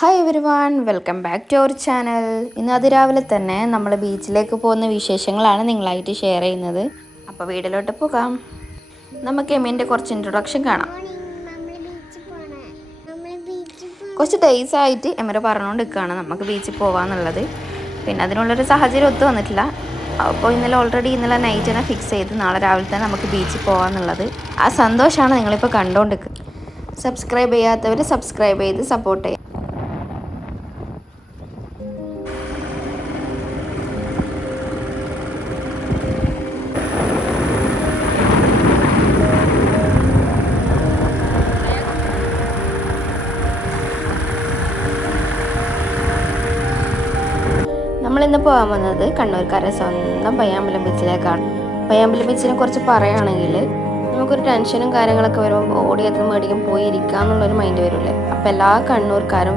Hi everyone, welcome back to our channel. ഇന്ന് അതിരാവിലെ തന്നെ നമ്മൾ ബീച്ചിലേക്ക് പോകുന്ന വിശേഷങ്ങളാണ് നിങ്ങളായിട്ട് ഷെയർ ചെയ്യുന്നത്. അപ്പോൾ വീട്ടിലോട്ട് പോകാം. നമുക്ക് എമ്മിൻ്റെ കുറച്ച് ഇൻട്രൊഡക്ഷൻ കാണാം. കുറച്ച് ഡേയ്സ് ആയിട്ട് എമ്മര് പറഞ്ഞുകൊണ്ട് നിൽക്കുകയാണ് നമുക്ക് ബീച്ചിൽ പോകാമെന്നുള്ളത്. പിന്നെ അതിനുള്ളൊരു സാഹചര്യം ഒത്തു വന്നിട്ടില്ല. അപ്പോൾ ഇന്നലെ നൈറ്റ് തന്നെ ഫിക്സ് ചെയ്ത് നാളെ രാവിലെ തന്നെ നമുക്ക് ബീച്ചിൽ പോകാമെന്നുള്ളത്. ആ സന്തോഷമാണ് നിങ്ങളിപ്പോൾ കണ്ടുകൊണ്ടിരിക്കുന്നത്. സബ്സ്ക്രൈബ് ചെയ്യാത്തവർ സബ്സ്ക്രൈബ് ചെയ്ത് സപ്പോർട്ട് ചെയ്യാം. നമ്മളിന്ന് പോകാൻ വന്നത് കണ്ണൂർക്കാരെ സ്വന്തം പയ്യാമ്പലം ബീച്ചിലേക്കാണ്. പയ്യാമ്പലം ബീച്ചിനെ കുറിച്ച് പറയുകയാണെങ്കിൽ നമുക്കൊരു ടെൻഷനും കാര്യങ്ങളൊക്കെ വരുമ്പോൾ ഓടിയെത്തുന്ന മേടിക്കും പോയി ഇരിക്കുക എന്നുള്ളൊരു മൈൻഡ് വരില്ലേ. അപ്പോൾ എല്ലാ കണ്ണൂർക്കാരും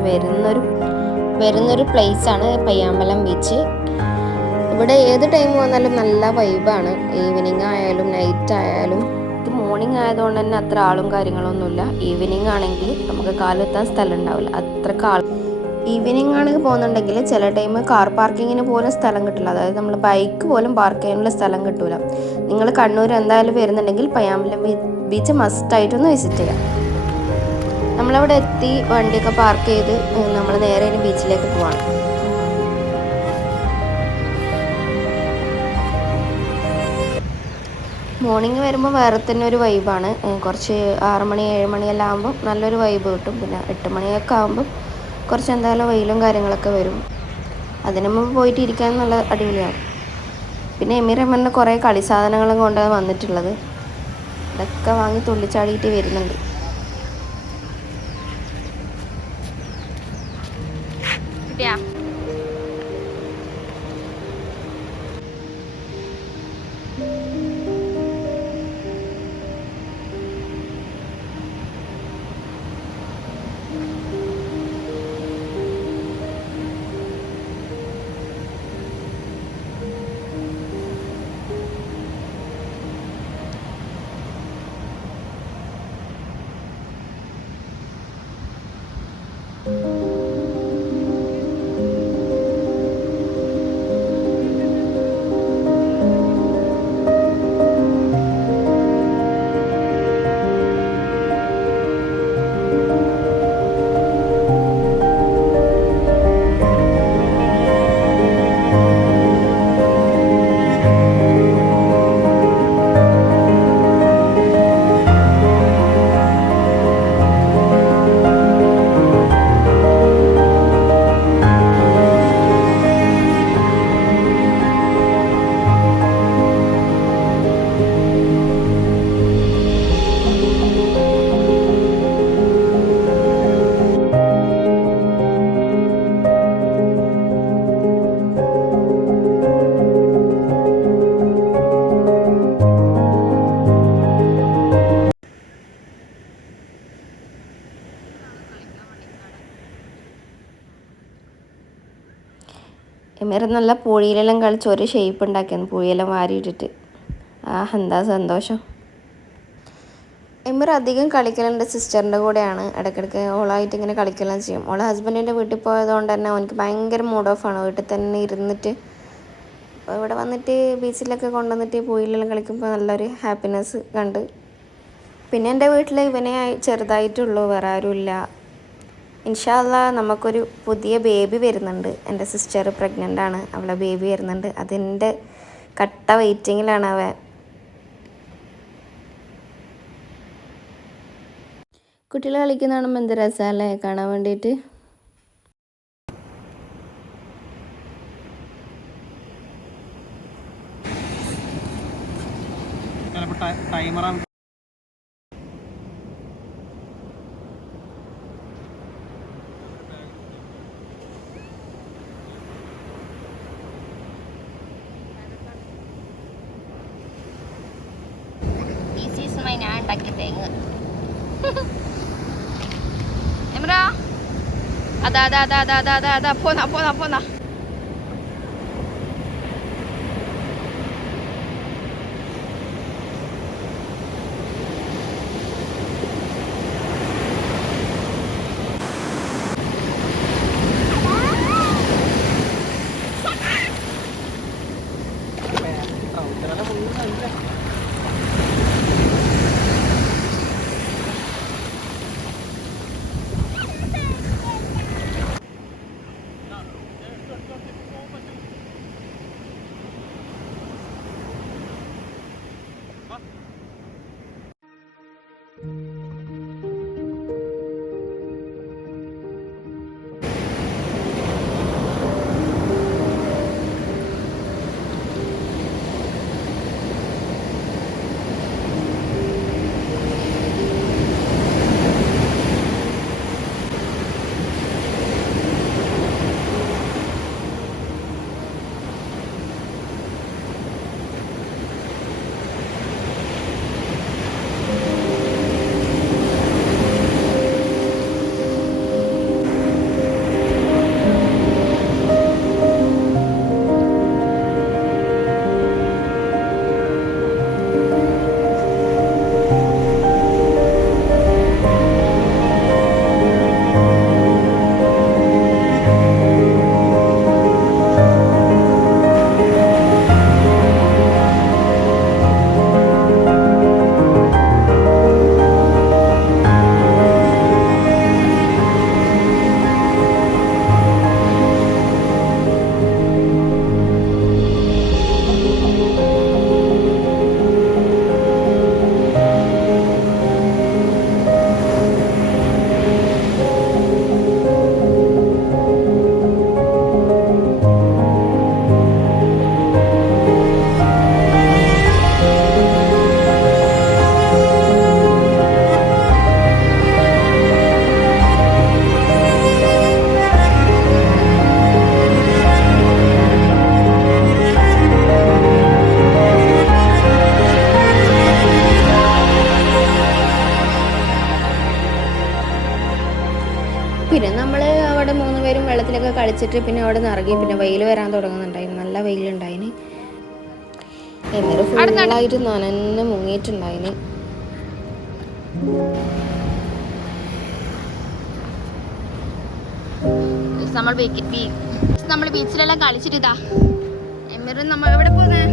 വരുന്നൊരു പ്ലേസാണ് പയ്യാമ്പലം ബീച്ച്. ഇവിടെ ഏത് ടൈം വന്നാലും നല്ല വൈബാണ്. ഈവനിങ് ആയാലും നൈറ്റ് ആയാലും. ഇത് മോർണിംഗ് ആയതുകൊണ്ട് തന്നെ അത്ര ആളും കാര്യങ്ങളൊന്നുമില്ല. ഈവനിങ് ആണെങ്കിൽ നമുക്ക് കാലെത്താൻ സ്ഥലം ഉണ്ടാവില്ല, അത്രക്ക് ആൾ. ഈവനിങ് ആണെങ്കിൽ പോകുന്നുണ്ടെങ്കിൽ ചില ടൈം കാർ പാർക്കിങ്ങിന് പോലും സ്ഥലം കിട്ടില്ല. അതായത് നമ്മൾ ബൈക്ക് പോലും പാർക്ക് ചെയ്യാനുള്ള സ്ഥലം കിട്ടില്ല. നിങ്ങൾ കണ്ണൂർ എന്തായാലും വരുന്നുണ്ടെങ്കിൽ പയ്യാമ്പലം ബീച്ച് മസ്റ്റായിട്ടൊന്ന് വിസിറ്റ് ചെയ്യാം. നമ്മളവിടെ എത്തി വണ്ടിയൊക്കെ പാർക്ക് ചെയ്ത് നമ്മൾ നേരെ ബീച്ചിലേക്ക് പോവാണ്. മോർണിംഗ് വരുമ്പോൾ വേറെ തന്നെ ഒരു വൈബാണ്. കുറച്ച് 6 മണി 7 മണിയെല്ലാം ആകുമ്പോൾ നല്ലൊരു വൈബ് കിട്ടും. പിന്നെ 8 മണിയൊക്കെ ആകുമ്പോൾ കുറച്ച് എന്തായാലും വെയിലും കാര്യങ്ങളൊക്കെ വരും. അതിന് മുമ്പ് പോയിട്ട് ഇരിക്കാൻ നല്ല അടിപൊളിയാണ്. പിന്നെ എമ്മിൻ്റെ കുറേ കളി സാധനങ്ങളും കൊണ്ടാണ് വന്നിട്ടുള്ളത്. ഇതൊക്കെ വാങ്ങി തുള്ളിച്ചാടിയിട്ട് വരുന്നുണ്ട്. എമ്മേറെ നല്ല പുഴിയിലെല്ലാം കളിച്ച് ഒരു ഷേപ്പ് ഉണ്ടാക്കിയാണ് പുഴിയെല്ലാം വാരിയിട്ടിട്ട്. എന്താ സന്തോഷം. എമ്മർ അധികം കളിക്കലുണ്ട് സിസ്റ്ററിൻ്റെ കൂടെയാണ്. ഇടയ്ക്കിടയ്ക്ക് ഓളായിട്ട് ഇങ്ങനെ കളിക്കെല്ലാം ചെയ്യും. ഓളെ ഹസ്ബൻഡിൻ്റെ വീട്ടിൽ പോയതുകൊണ്ട് തന്നെ അവനക്ക് ഭയങ്കര മൂഡ് ഓഫാണ് വീട്ടിൽ തന്നെ ഇരുന്നിട്ട്. അപ്പോൾ ഇവിടെ വന്നിട്ട് ബീച്ചിലൊക്കെ കൊണ്ടുവന്നിട്ട് പുഴിയിലെല്ലാം കളിക്കുമ്പോൾ നല്ലൊരു ഹാപ്പിനെസ് കണ്ട്. പിന്നെ എൻ്റെ വീട്ടിൽ ഇവനെ ചെറുതായിട്ടുള്ളൂ, വേറെ ആരുമില്ല. ഇൻഷാ അല്ലാ നമുക്കൊരു പുതിയ ബേബി വരുന്നുണ്ട്. എൻ്റെ സിസ്റ്റർ പ്രഗ്നൻ്റ് ആണ്, അവളെ ബേബി വരുന്നുണ്ട്. അതിൻ്റെ കട്ട വെയിറ്റിങ്ങിലാണ് അവൻ. കുട്ടികൾ കളിക്കുന്ന കാണുമ്പോൾ എന്ത് രസമല്ലേ കാണാൻ വേണ്ടിയിട്ട്. ഞാൻ ഉണ്ടാക്കിയ തേങ്ങ എമ്രാ അതാ അതാ അതാ അതാ അതാ അതാ അതാ പോന്നാ പോന്നാ പോന്നാ. രണ്ടുപേരും വെള്ളത്തിലൊക്കെ കളിച്ചിട്ട് പിന്നെ അവിടെ നിന്ന് ഇറങ്ങി. പിന്നെ വെയിൽ വരാൻ തുടങ്ങുന്നുണ്ടായിരുന്നു, നല്ല വെയിലുണ്ടായിന്. എന്നിട്ട് ഫുള്ളായിട്ട് നനഞ്ഞ് മുങ്ങിയിട്ടുണ്ടായിന്. നമ്മൾ ബീച്ചിലെല്ലാം കളിച്ചിട്ട് ഇതാ എമിറും നമ്മൾ എവിടെ പോന്നെ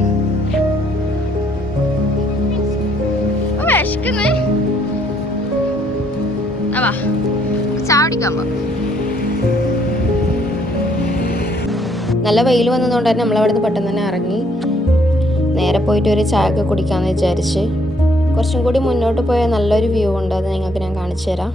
വിശക്കുന്നേ വാ ചാടിക്കാൻ പോ. നല്ല വെയിൽ വന്നതുകൊണ്ട് തന്നെ നമ്മളവിടെ നിന്ന് പെട്ടെന്ന് തന്നെ ഇറങ്ങി. നേരെ പോയിട്ട് ഒരു ചായ ഒക്കെ കുടിക്കാമെന്ന് വിചാരിച്ച്. കുറച്ചും കൂടി മുന്നോട്ട് പോയാൽ നല്ലൊരു വ്യൂ ഉണ്ട്, അത് നിങ്ങൾക്ക് ഞാൻ കാണിച്ചു തരാം.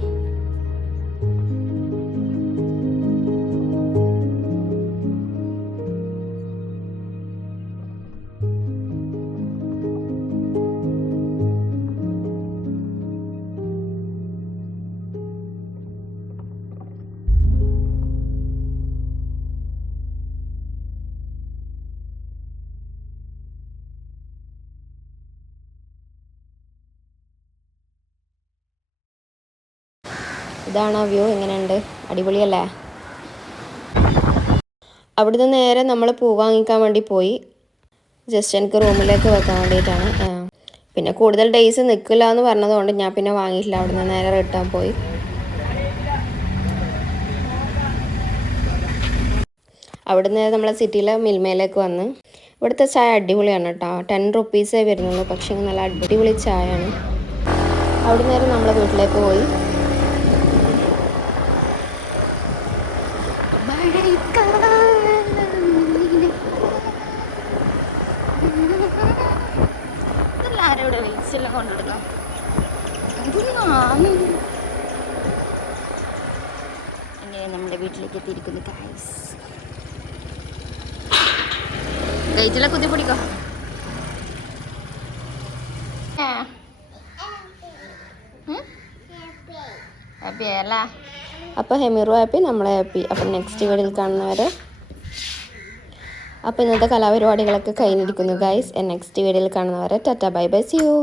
ഇതാണ് ആ വ്യൂ. എങ്ങനെയുണ്ട്? അടിപൊളിയല്ലേ? അവിടുന്ന് നേരെ നമ്മൾ പൂ വാങ്ങിക്കാൻ വേണ്ടി പോയി. ജസ്റ്റ് എനിക്ക് റൂമിലേക്ക് വെക്കാൻ വേണ്ടിയിട്ടാണ്. പിന്നെ കൂടുതൽ ഡേയ്സ് നിൽക്കില്ല എന്ന് പറഞ്ഞതുകൊണ്ട് ഞാൻ പിന്നെ വാങ്ങിയില്ല. അവിടുന്ന് നേരെ റിട്ടേൺ പോയി. അവിടുന്ന് നമ്മളെ സിറ്റിയിലെ മിൽമയിലേക്ക് വന്ന്. ഇവിടുത്തെ ചായ അടിപൊളിയാണ് കേട്ടോ. 10 റുപ്പീസേ വരുന്നുള്ളൂ, പക്ഷേ നല്ല അടിപൊളി ചായയാണ്. അവിടെ നേരെ നമ്മൾ വീട്ടിലേക്ക് പോയി. നമ്മുടെ വീട്ടിലേക്ക് എത്തിയിരിക്കുന്നു ഗൈസ്. ഗൈറ്റിലെ കുത്തി പിടിക്കോ. ഹാപ്പി ആയല്ലേ? അപ്പോൾ ഹെമിറു ഹാപ്പി, നമ്മളെ ഹാപ്പി. അപ്പം നെക്സ്റ്റ് വീഡിയോയിൽ കാണുന്നവരെ. അപ്പോൾ ഇന്നത്തെ കലാപരിപാടികളൊക്കെ കഴിഞ്ഞിരിക്കുന്നു ഗൈസ്. നെക്സ്റ്റ് വീഡിയോയിൽ കാണുന്നവരെ tata bye bye, see U.